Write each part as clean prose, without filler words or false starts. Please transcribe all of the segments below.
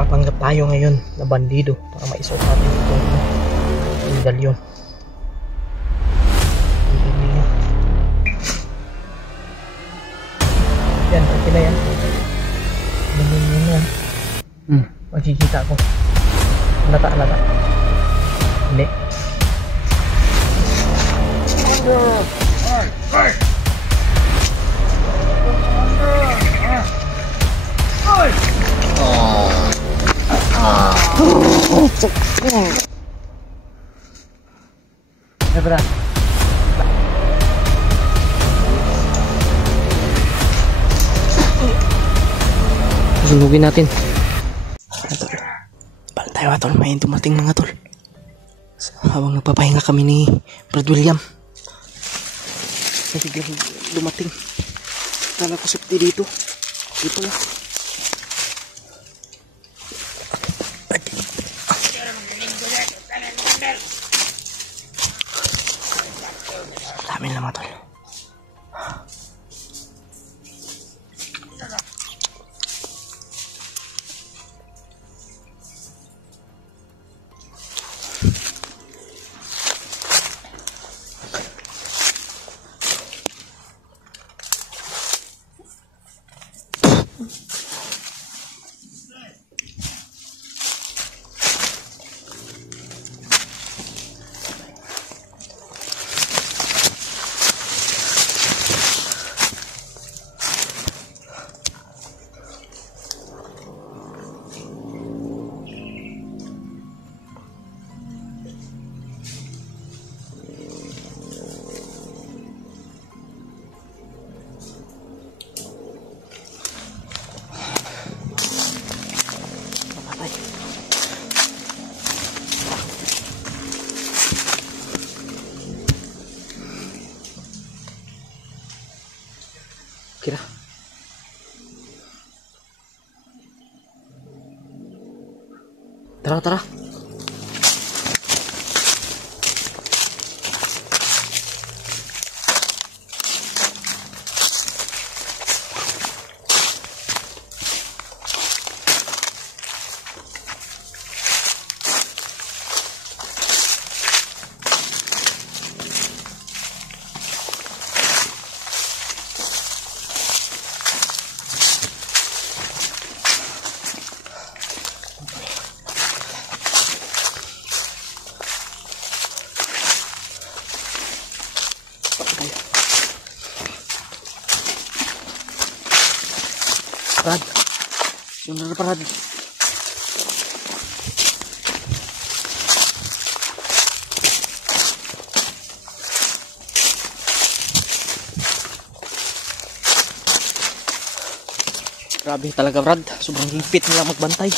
Magpapanggap tayo ngayon na bandido para maisuot natin itong medalyon. Yan, okay na yan. Ganyan yan. Makikita ko. Alata. Hindi. Dobra. Sunugin natin. Balik tayo tol, may dumating mga tol. Habang nagpapahinga kami ni Brad William, biglang dumating. Kala ko safety dito. Dito lang. Dami na mga tol. Kira. Tara. Brad, sunod na Brad. Grabe talaga Brad, sobrang higpit nilang magbantay.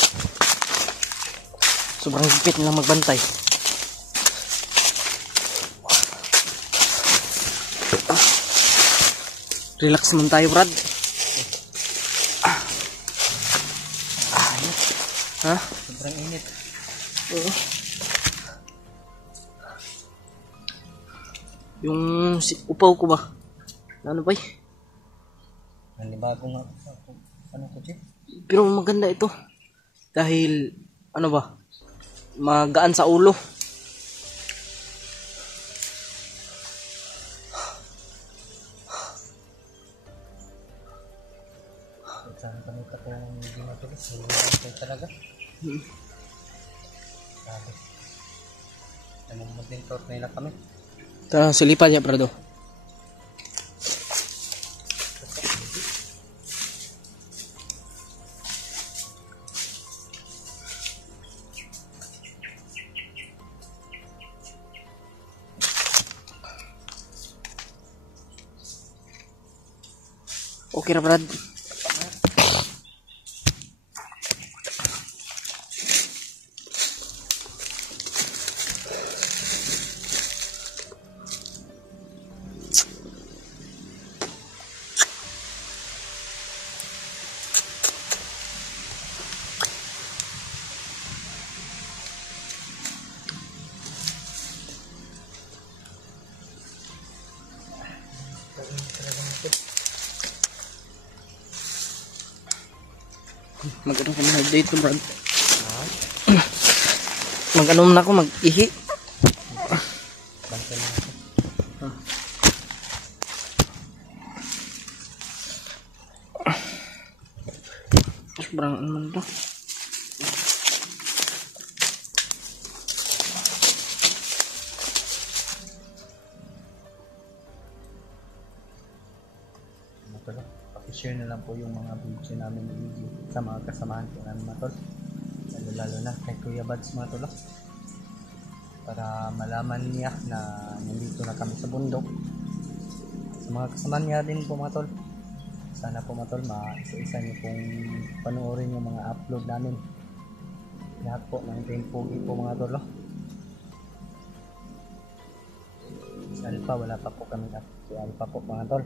Relax naman tayo Brad. Ha? Sobrang init. Oo. Yung upaw ko ba? Ano ba eh? Nanibago nga. Ano ko siya? Pero maganda ito. Dahil, ano ba? Magaan sa ulo. Saan pa nito kung hindi matulis? Hindi talaga. Sabi. Anong mag-intor nila kami? Ito, silipan niya, Prado. Okay na, Brad. Magkaroon kami ng update, Brad. Mag-anom na ako, mag-ihi. Bangka na ako. Sobrang ano man to. Paki-share na lang po yung mga video namin ni Luigi sa mga kasamahan ko namin mga tol. Lalo na kay Kuya Bads mga tol. Para malaman niya na nandito na kami sa bundok. Sa mga kasamahan niya din po mga tol. Sana po mga tol, isa-isa niyo pong panoorin yung mga upload namin. Lahat po ng tempogi po mga tol. Si Alpha, wala pa po kami si Alpha po mga tol.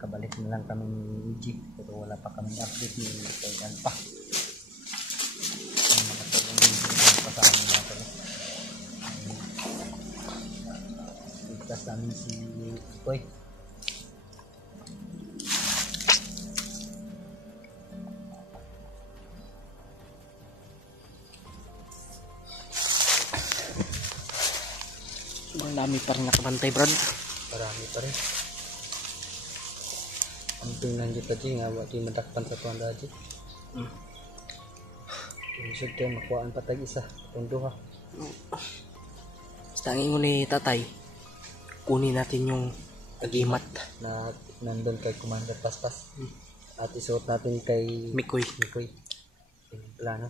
Kabalik na lang kami ni Luigi, pero wala pa kami update ni kay Alpha. Ang mga tol, yung pa sa amin mga tol. Ligtas namin si Koy. Sobrang dami pa rin nakabantay, Brad. Marami pa rin. Ang tingnan dito nga, wati madakpan sa tuwan dati. Isod kayo, makuhaan pa tag-isa. Tundo ha. Basta ang ingon ni tatay, kunin natin yung agimat Na nandun kay Commander Paspas. At isuot natin kay Mikoy. Yung plano.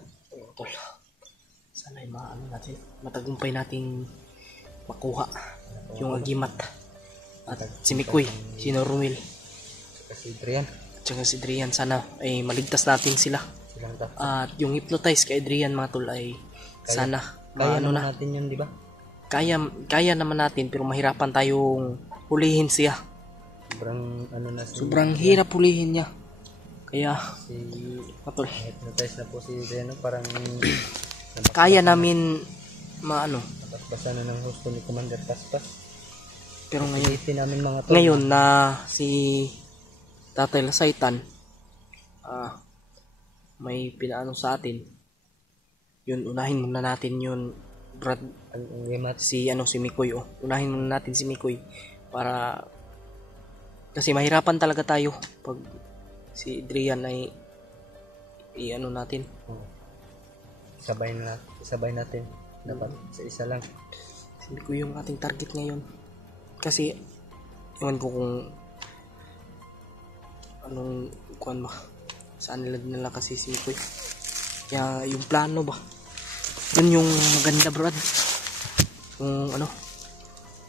Tol. Sana yung maano natin, matagumpay nating makuha yung agimat. At si Mikoy, si Norwil, Kasi Adrian. at saka si Adrian, sana ay maligtas natin sila. Silang tatlo. At yung hypnotize kay Adrian mga tol ay sana Kaya maano naman na. natin yun, di ba? Kaya naman natin, pero mahirapan tayong hulihin siya. Sobrang ano na si Sobrang hirap hulihin niya. Kaya si mga tol, hypnotize na po si Adrian. Parang kaya namin maano. napasbasa na ng husto ni Commander Paspas. Pero ngayon, Pilitin namin mga tol. ngayon na si Tatay Lasaitan may pinaano sa atin, yun, unahin muna natin yun, Brad. Ang remat. Si Mikoy, unahin muna natin si Mikoy para kasi mahirapan talaga tayo pag si Adrian ay i-ano natin. Isabay natin. Dapat sa isa lang. Si Mikoy yung ating target ngayon. Kasi ewan ko kung anong kuan ba, saan nila kasi si Mikoy. Kaya yung plano ba, yun yung maganda, Brad. Yung ano,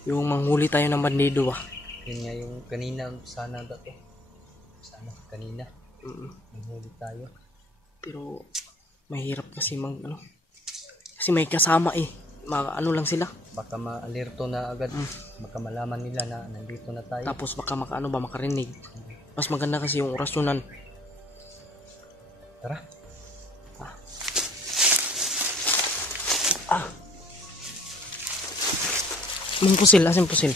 yung manghuli tayo ng bandido ba. Yun nga yung kanina sana dati. Sana kanina. Manghuli tayo. Pero mahirap kasi kasi may kasama ano lang sila. Baka ma-alerto na agad. Baka malaman nila na nandito na tayo. Tapos baka makarinig. Mas maganda kasi yung orasyonan. Tara. Pusil, asin pusil.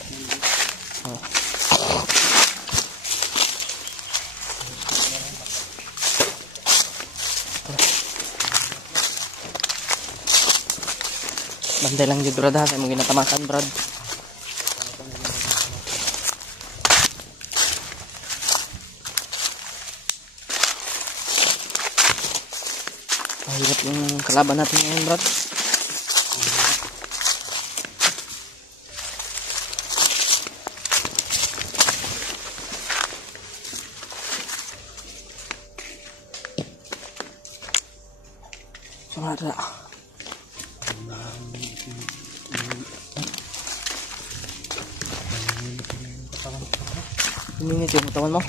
Bantay lang dito, Brad, ha. Sa mong ginatamakan, Brad. Mahirap yung kalaban natin ngayon, Brad. Sumada. Minit yung katawan mo.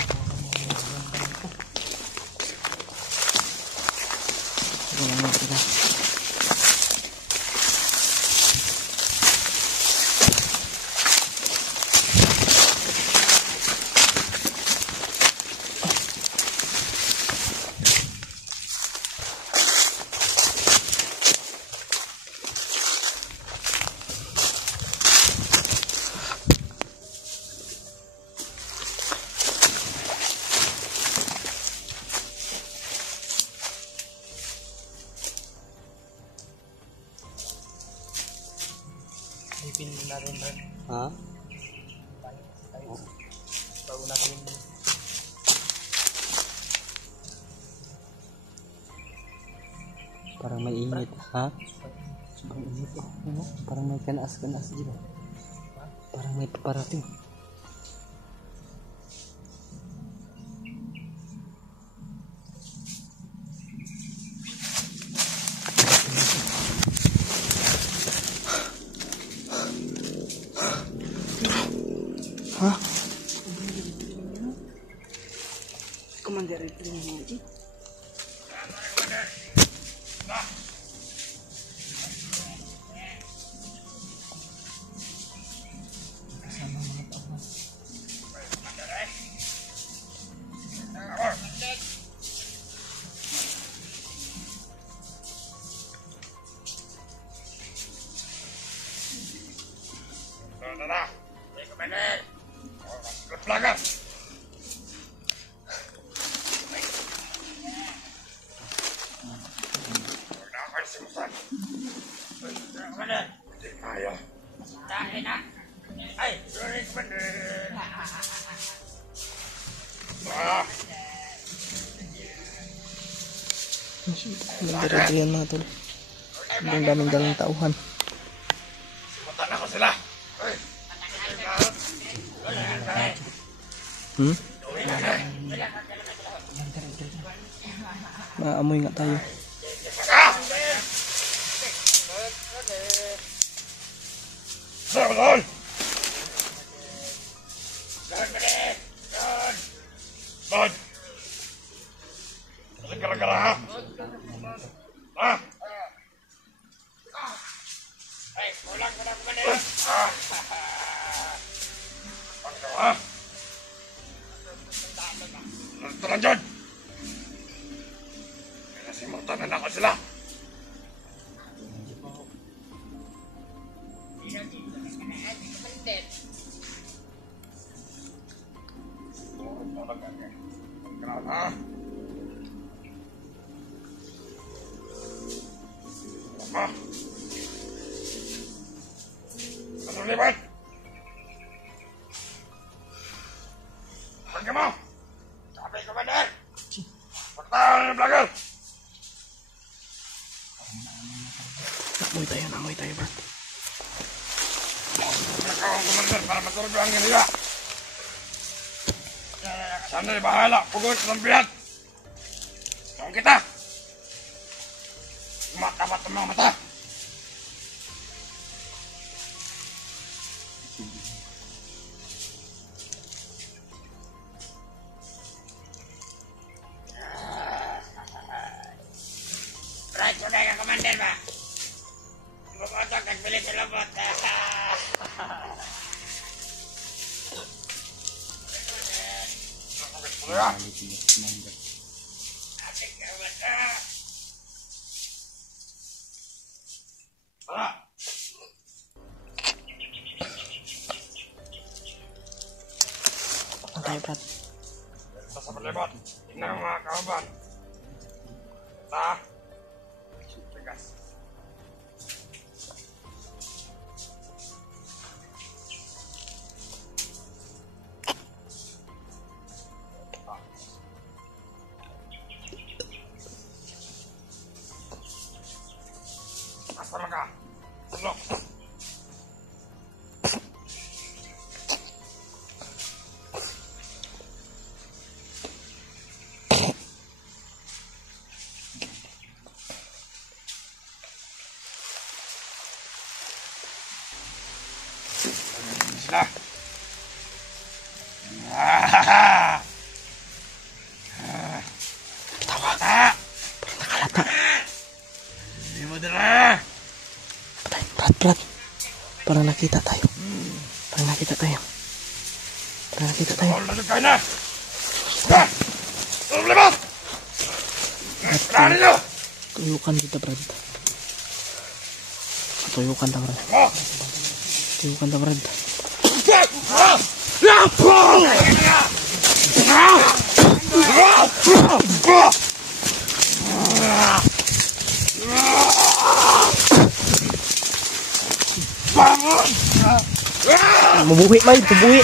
refill na rin, Brad. Ha? Tayo. Bago natin. Parang may init, ha? Sobrang init eh. Ano? Parang may kanas-kanas dito. Parang may paparating. Ha? Commander, refill mo lagi. Commander, mga tol. Ang daming dalang tauhan. Matan ako sila. Maamoy nga tayo. Betul. Bud. Gara-gara ha? Ha? Ay, pulang ka na ba na yan? Ha? Tara dyan! Kasi magtanan ako sila. Ha? Apa? Ano libat? Pergi mo! Sabi ko ba din? Pagtahan ng vlogger! Namoy tayo, bro. Ikaw ang kumandan para maturgo ang ganila. Sana'y bahala, pugot ng biyat. Tawag kita. Matapat ang mga mata. Right, so na yung commander ba? Bumotok, nagpilit sa labot. Ano tayo, Brad? Sa palibot, tingnan ang mga kahaban. Ta. Tegas. Basta lang ka. Tulog. Sila. Kitawa. Ta. Parang nakalata. Hindi mo dala. Brad. Parang nakita tayo. Parang nakita tayo. All kayo na. Ha! Lumabas! Kailangan nyo! Tuyukan kita, Brad. Tuyukan ta, Brad. Oh! Tuyukan ta, Brad. Bangun! Mabuhi may, tubuhi.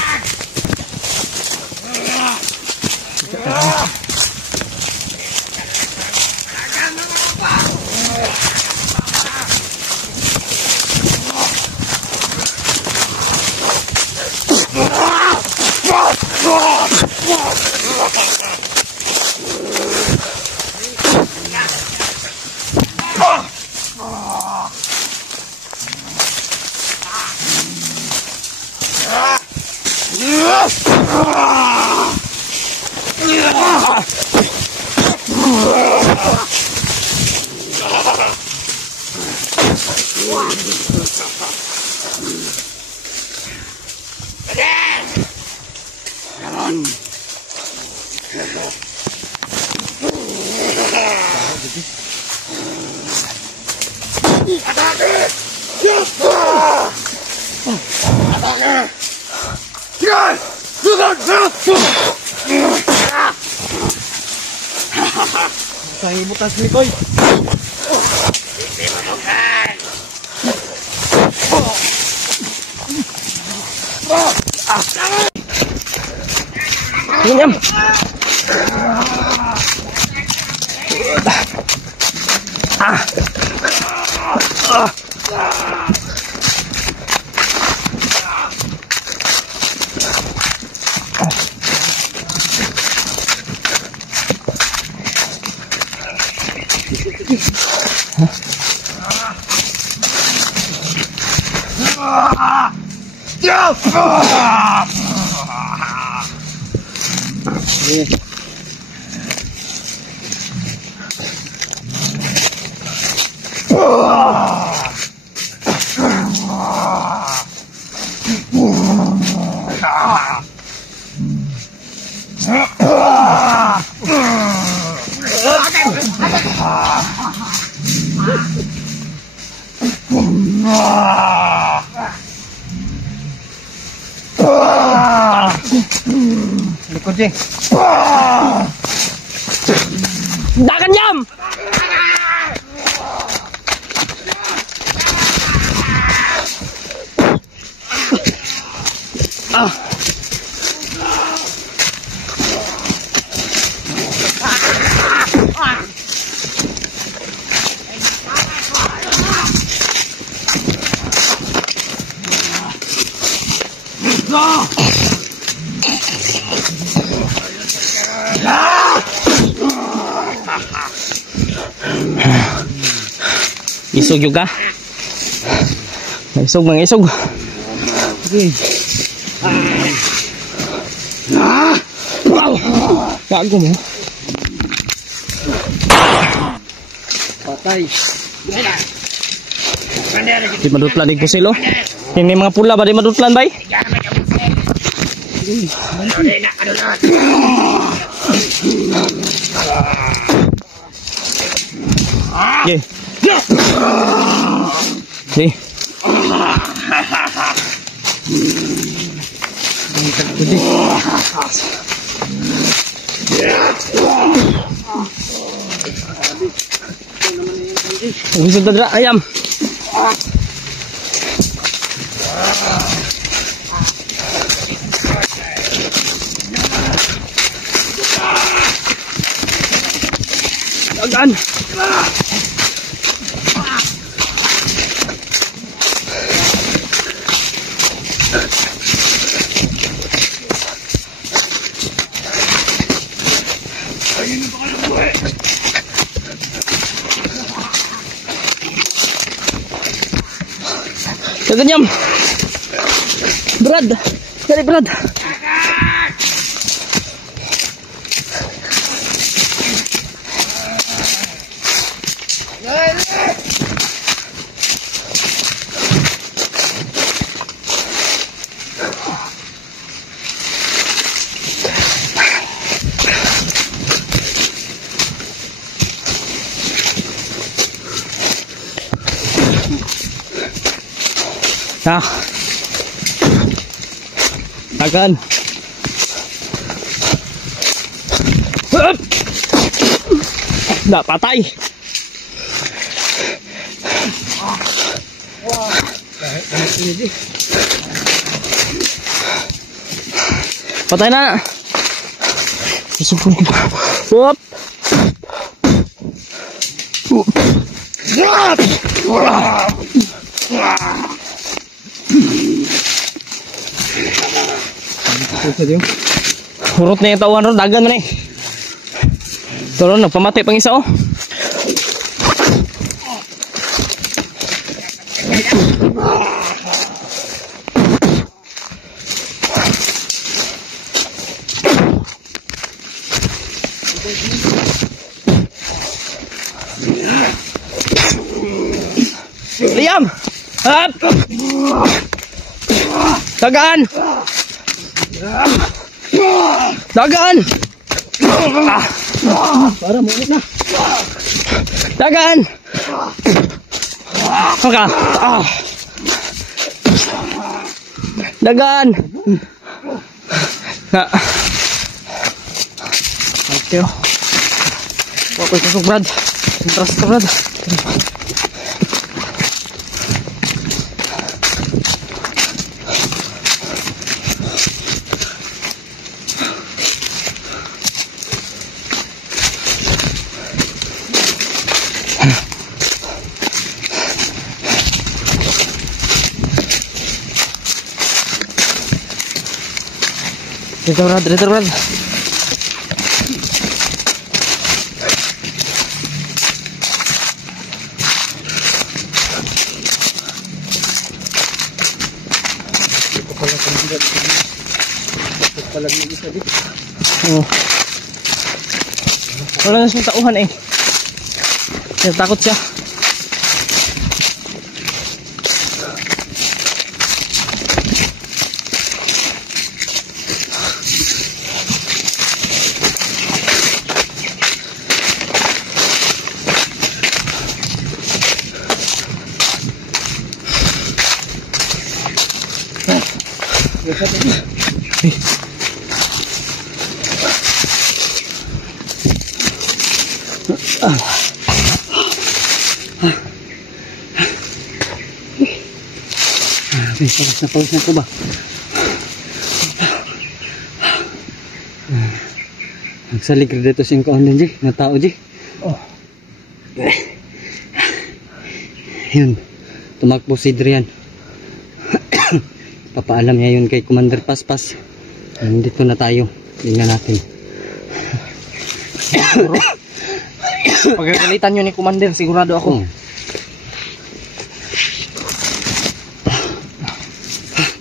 Kaya butas ni Koy. Hindi mabukan. Yam. Likod eh. Dakan Yam. Isog juga. Isog mga isog. Sige. Wow. Gago mo. Patay. Di madutlan ig pusilo. Ini mga pula ba di madutlan bay? Ye. Ye. Bisa dadra ayam. Dagan. Dagan Yam. Brad. Dari Brad. Nah, akan nggak patay. Wah, ini Patay na. Isipon ko. Whoop. Hurot na yung tauhan ron, dagan man eh. Ito ron, nagpamati pang isa oh. Liam! Up! Dagaan! Dagaan! Para mo na. Dagaan! Maka! Dagaan! Na. Okay. Huwag ko susok, Brad. Intras ka, Brad. Dito, Brad. Dito, Brad. Oh. Wala na siyang tauhan eh. Takot siya. Paus na ko ba? Nagsalig dito siyang kaon din, na tao, Ji. Oh. Yun. Tumakbo si Adrian. Papaalam niya yun kay Commander Paspas. Nandito na tayo. Tingnan natin. Pagkakalitan nyo ni Commander, sigurado ako.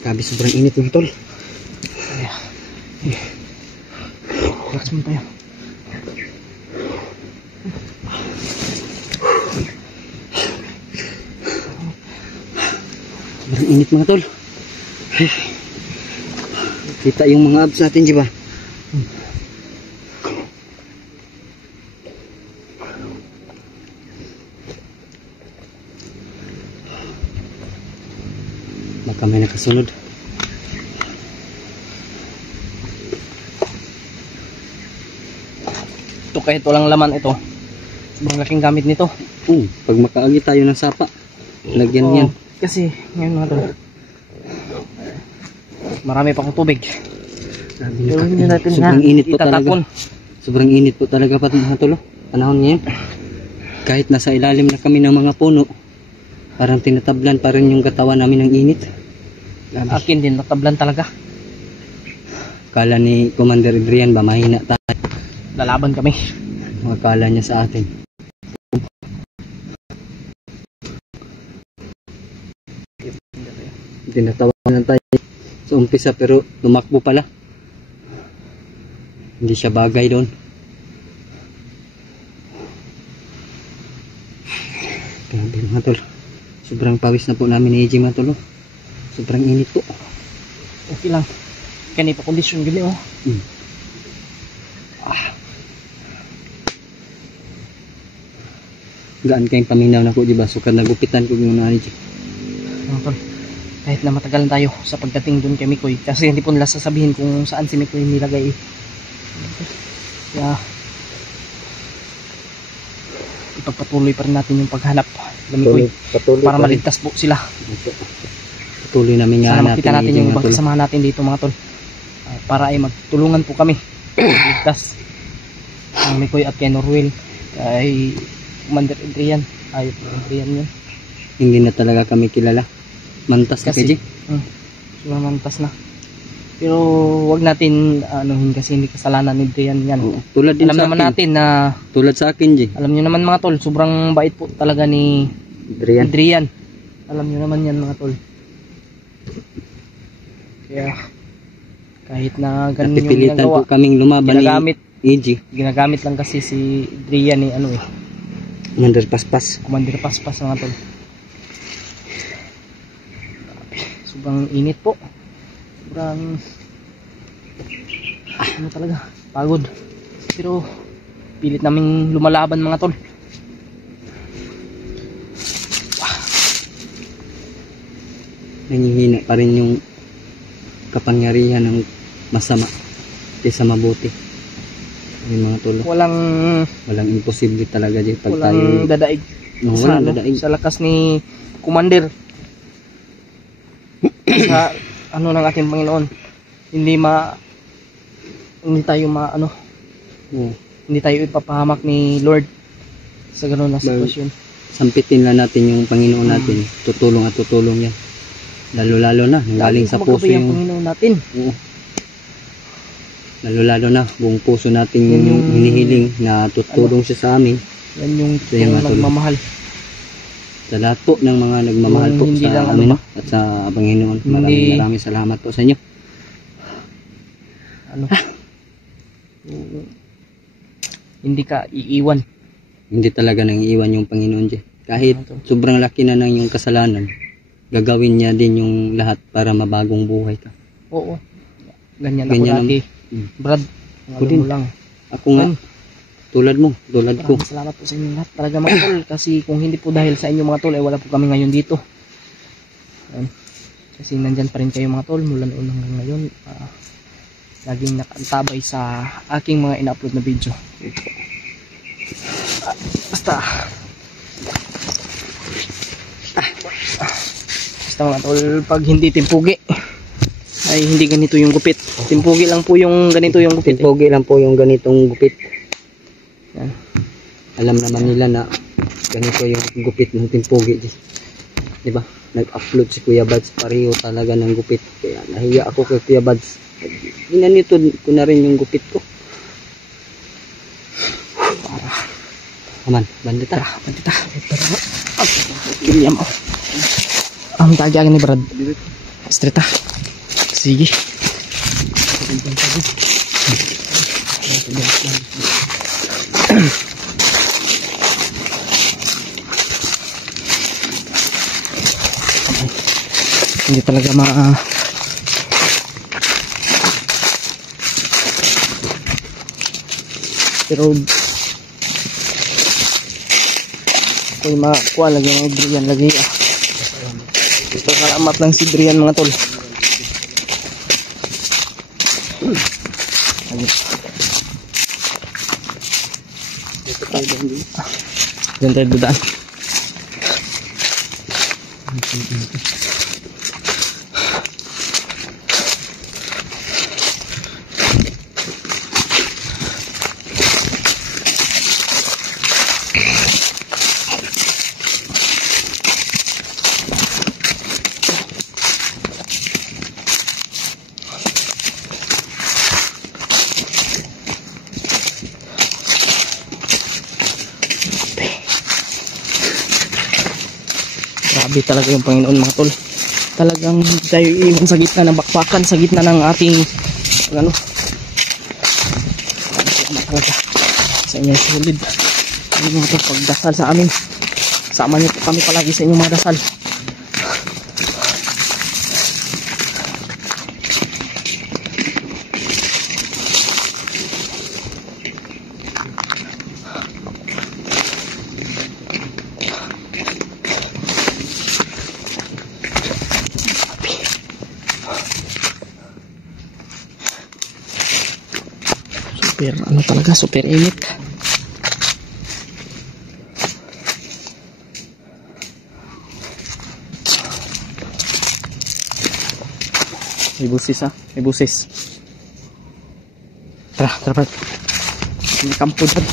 Grabe, sobrang init yung tol. Relax mo tayo. Sobrang init mga tol. Kita yung mga abs natin, di ba? Baka may nakasunod. Ito kahit walang laman ito. Sobrang laking gamit nito. Pag makaagi tayo ng sapa, lagyan yan. Kasi ngayon mga tol, marami pa akong tubig. Sobrang init po talaga. Sobrang init po talaga pa mga tol. Panahon ngayon. Kahit nasa ilalim na kami ng mga puno, parang tinatablan pa rin yung katawan namin ng init. Akin din, natablan talaga. Kala ni Commander Adrian ba mahina tayo. Lalaban kami. Makakala niya sa atin. Tinatawanan tayo sa umpisa pero tumakbo pala. Hindi siya bagay doon. Grabe mga tol. Sobrang pawis na po namin ni AJ mga tol. Sobrang init po. Okay lang. Kani pa kondisyon gini oh. Gaan kayong paminaw na po, diba? So nagupitan ko yung AJ. Mga tol, kahit na matagalan tayo sa pagdating doon kay Mikoy, kasi hindi po nila sasabihin kung saan si Mikoy nilagay. Kaya ipagpatuloy pa rin natin yung paghanap ng Mikoy para maligtas po sila. Patuloy namin nga natin yung ibang kasamahan natin dito mga tol. At para ay magtulungan po kami ligtas ang Mikoy at kay Norwell kay Commander Adrian. Ayop na Adrian yun. Hindi na talaga kami kilala. Mantas na Kasi, KJ. Sumamantas na. Pero wag natin anuhin kasi hindi kasalanan ni Adrian yan. Oo. Tulad din Alam sa naman akin. natin na Tulad sa akin, J. alam nyo naman mga tol, sobrang bait po talaga ni Adrian. Adrian. Alam nyo naman yan mga tol. Kaya kahit na ganun yung Napipilitan ginagawa, po kaming lumaban ginagamit, ni EG. ginagamit lang kasi si Adrian ni Commander Paspas. Commander Paspas mga tol. Sobrang init po. Sobrang ano talaga, pagod. Pero pilit naming lumalaban mga tol. Nanghihina pa rin yung kapangyarihan ng masama kaysa mabuti. Yung mga tulo. Walang imposible talaga J. Pag tayo Walang dadaig sa, walang dadaig. sa lakas ni Commander. Sa ng ating Panginoon. Hindi tayo Oo. hindi tayo ipapahamak ni Lord sa gano'n na sitwasyon. Sampitin lang natin yung Panginoon natin. Tutulong at tutulong yan. Lalo na galing sa puso yung yung Panginoon natin. Oo. Lalo na buong puso natin Yan yung yung- hinihiling na tutulong siya sa amin. Yan yung So, yung mga tol. nagmamahal. Sa lahat po ng mga nagmamahal po Hindi lang sa ano amin ba? at sa Panginoon. Hindi- Maraming salamat po sa inyo. Hindi ka iiwan. Hindi talaga nang iiwan yung Panginoon Diyos. Kahit sobrang laki na ng yung kasalanan, gagawin niya din yung lahat para mabagong buhay ka. Oo. Ganyan Ganyan ako dati. Brad, ang Ako alam din. mo lang. Ako nga, tulad mo, tulad ko. Maraming salamat po sa inyo lahat. Talaga mga tol. Kasi kung hindi po dahil sa inyo mga tol, ay wala po kami ngayon dito. Ayan. Kasi nandyan pa rin kayo mga tol. Mula noon hanggang ngayon. Laging nakaantabay sa aking mga ina-upload na video. Basta. Basta mga tol, pag hindi timpugi, ay hindi ganito yung gupit. Timpugi lang po yung ganito yung gupit. Timpogi lang po yung ganitong gupit. Yan. Alam naman nila na ganito yung gupit ng timpogi. Diba? Nag-upload si Kuya Bads, pareho talaga ng gupit. Kaya nahiya ako kay Kuya Bads. Ginanito ko na rin yung gupit ko. Aman, bandita. Bandita. Ganyan mo. Ang tagyagan ni Brad. Strita. Sige. Hindi talaga pero kung makuha lagi ng Adrian lagi salamat lang si Adrian mga tol. Diyan tayo dadaan. Grabe talaga yung Panginoon mga tol. Talagang hindi tayo iiwan sa gitna ng bakbakan, sa gitna ng ating ano. Salamat talaga sa inyo solid. Ano mga tol, pagdasal sa amin. Sama niyo po kami palagi sa inyong mga dasal. Super, ano talaga, super init. May busis ha, may busis. Tara, tara Brad. May kampo dyan.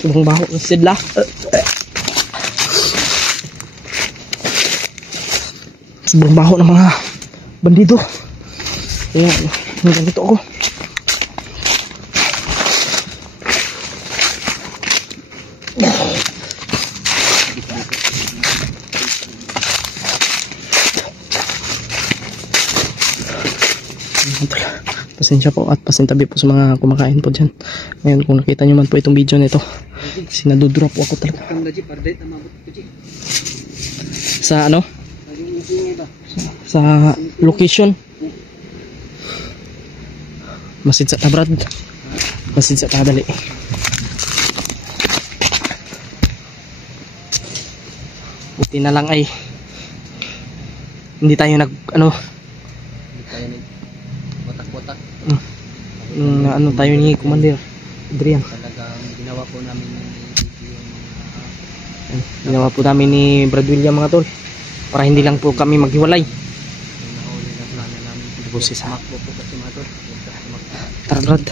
Subang baho ng sidla. Sobrang baho ng mga bandido. Ayan, nandito ako. Pasensya po at pasintabi po sa mga kumakain po dyan. Ngayon kung nakita nyo man po itong video nito, sinadudrop po ako talaga. Sa ano? Sa location. Masid sa tabrad. Masid sa tadali. Buti na lang ay hindi tayo nag ano. Watak-watak. Ano tayo ni Commander Adrian. Talagang ginawa po namin Ginawa po namin ni Brad William mga tol. Para hindi lang po kami maghiwalay. nahuli na sana namin. Boses ha. Makbo po kasi mga tol. Tara Brad.